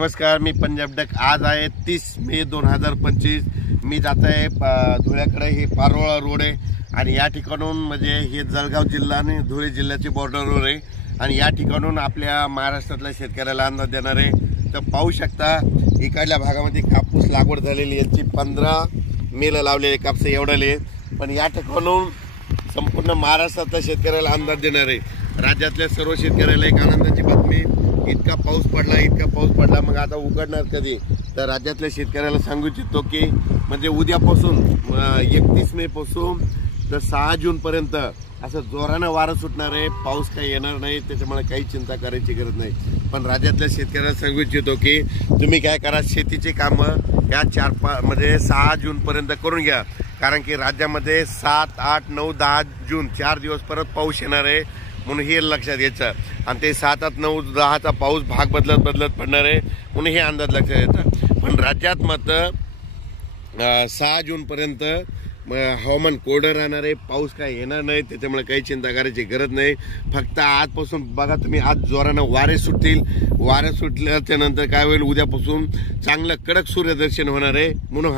नमस्कार, मी पंजाब डक। आज आहे 30 मे 2025। मी जात आहे धुळ्याकडे। हे पारोळा रोड आहे आणि या ठिकाणून म्हणजे हे जळगाव जिल्हा आणि धुळे जिल्ह्याच्या बॉर्डरवर आहे आणि या ठिकाणून आपल्या महाराष्ट्रातल्या शेतकऱ्याला अंदाज देणार आहे। तर पाहू शकता इकडल्या भागामध्ये कापूस लागवड झालेली, यांची 15 मेला लावलेले कापूस एवढाले, पण या ठिकाणून संपूर्ण महाराष्ट्रातल्या शेतकऱ्याला अंदाज देणार आहे। राज्यातल्या सर्व शेतकऱ्याला एक आनंदाची बातमी, इतका पाऊस पडला, मग आता उघडणार कधी? तर राज्यातल्या शेतकऱ्याला सांगू इच्छितो की म्हणजे उद्यापासून 31 मे पासून तर 6 जून पर्यंत असं जोरानं वारं सुटणार आहे। पाऊस काही येणार नाही, त्याच्यामुळे काही चिंता करायची गरज नाही। पण राज्यातल्या शेतकऱ्याला सांगू इच्छितो की तुम्ही काय करा, शेतीची कामं या 4-5 म्हणजे 6 जून पर्यंत करून घ्या, कारण की राज्यामध्ये 7, 8, 9, 10 जून 4 दिवस परत पाऊस येणार आहे, म्हणून हे लक्षात घ्यायचं। आणि ते 7, 8, 9, 10चा पाऊस भाग बदलत पडणार आहे, म्हणून हे अंदाज लक्षात घ्यायचा। पण राज्यात मात्र 6 जून पर्यंत हवामान कोरडं राहणार आहे, पाऊस काय येणार नाही, त्याच्यामुळे काही चिंता करायची गरज नाही। फक्त आजपासून बघा तुम्ही, आज जोरानं वारे सुटतील, वारे सुटल्याच्या नंतर काय होईल, उद्यापासून चांगलं कडक सूर्यदर्शन होणार आहे, म्हणून